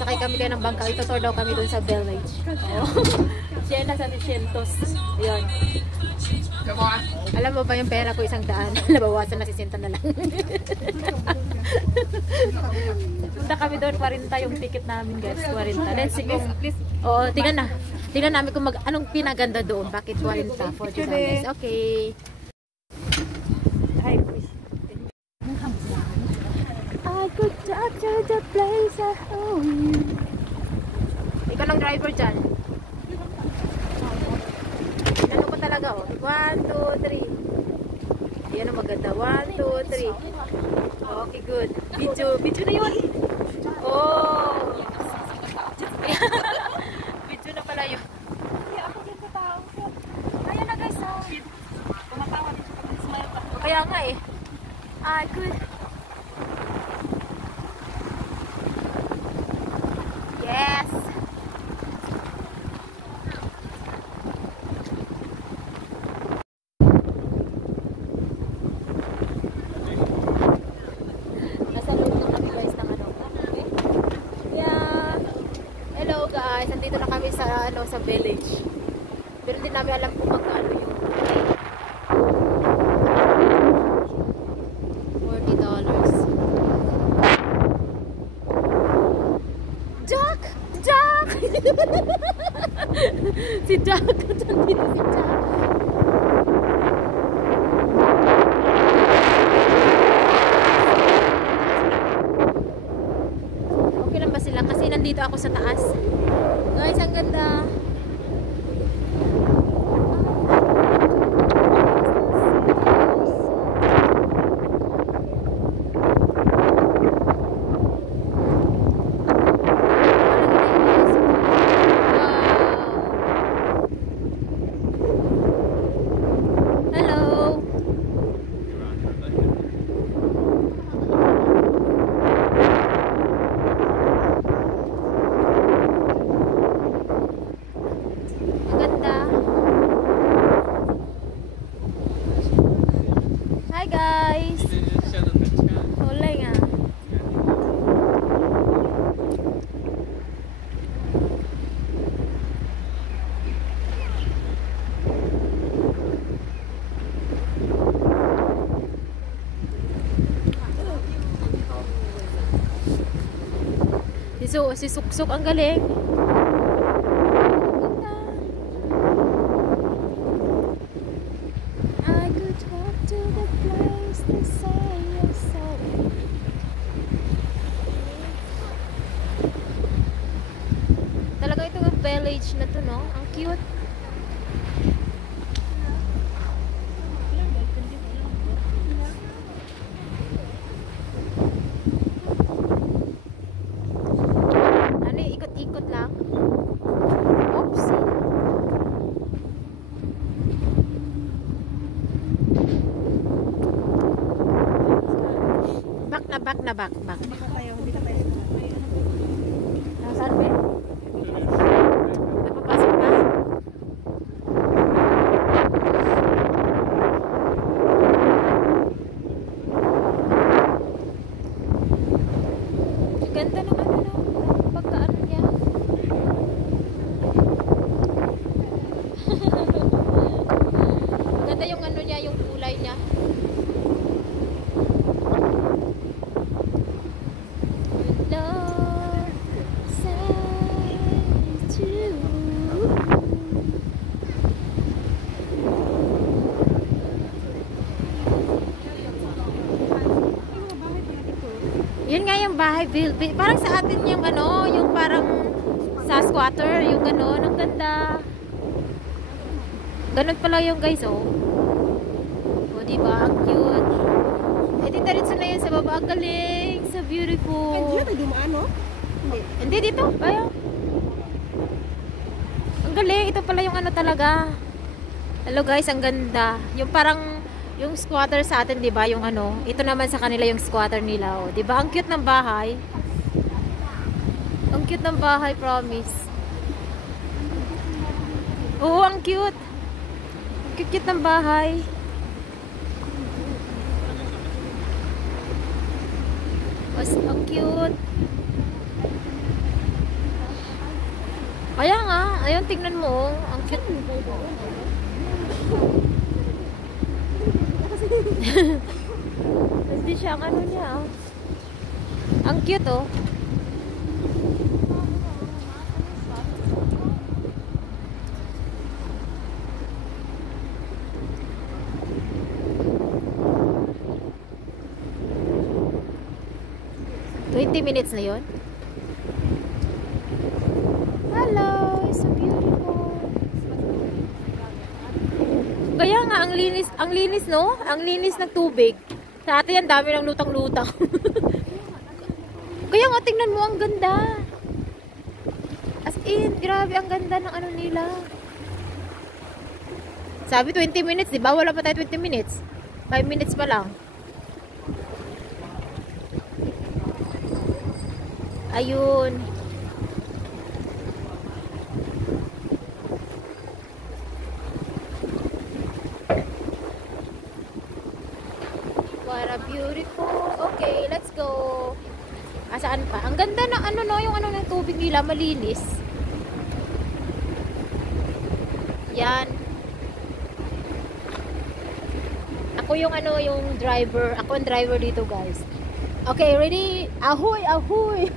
Sakay kami kayo ng bangka. Itutour daw kami dun sa village. Oh. Siya na sa 600. Ayun. Alam mo ba yung pera ko 100? Nabawasan na 60 na lang. Punta kami doon, 40 yung ticket namin guys. 40. Let's see kung... Oo, tingnan na. Tingnan namin kung anong pinaganda doon. Bakit 40? $40. Okay. Hi, please. I could talk to the place at home. Ikaw lang driver dyan. Ano ko talaga oh. 1, 2, 3. Yan ang maganda. 1, 2, 3. Okay, good. Video na yun. Oh. Video na pala yun. Ako din sa tao. Ayan na guys. Kumatawa din siya kapag smile pa. Kaya nga eh. I could. Yes. Nasa loob na kami guys ng ano. Yeah. Hello guys, nandito na kami sa sa village. Pero hindi namin alam kung magkano yung $40. Jack! Jack! Si Jack! Nandito si Jack! Okay lang ba sila? Kasi nandito ako sa taas. Guys, ang ganda! Hi guys! Ulay nga. Si Suksok ang galing. Talaga ito ang village na to, no? Ang cute. Ano, ikot-ikot lang. Oops. Back na back. Nasaan ba? Napapasok ba? Ganda naman ano, pagkaano niya. Ganda yung ano niya, yung kulay niya. Yun nga yung bahay build. Parang sa atin yung ano, yung parang sa squatter, yung gano'n. Ang ganda. Ganun pala yung guys, oh. O, diba? Ang cute. Eh, di taritso na yun sa baba. Ang galing. So beautiful. Hindi na dumaan, no? Hindi dito. Bayo. Ang galing. Ito pala yung ano talaga. Hello guys, ang ganda. Yung parang yung squatter sa atin, 'di ba? Yung ano, ito naman sa kanila yung squatter nila, oh. 'Di ba? Ang cute ng bahay. Ang cute ng bahay, promise. Oo, ang cute. Ang cute ng bahay. Ang cute. Kaya nga, ayun, tingnan mo. Ang cute. Hindi siya ang ano niya. Oh. Ang cute, oh. $20 na yon. Hello, it's so beautiful. Kaya nga, ang linis, no? Ang linis ng tubig. Sa atin, ang dami ng lutang-lutang. Kaya nga, tingnan mo, ang ganda. As in, grabe, ang ganda ng ano nila. Sabi 20 minutes, di ba? Wala pa tayo 20 minutes. 5 minutes pa lang. Ayun. What a beautiful. Okay, let's go. Saan pa? Ang ganda ng ano no, yung ano ng tubig nila, malinis. Yan. Ako yung ano, yung driver. Ako ang driver dito, guys. Okay, ready? Ahoy, ahoy.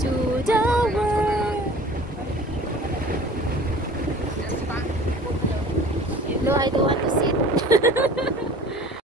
To the world. No, I don't want to sit.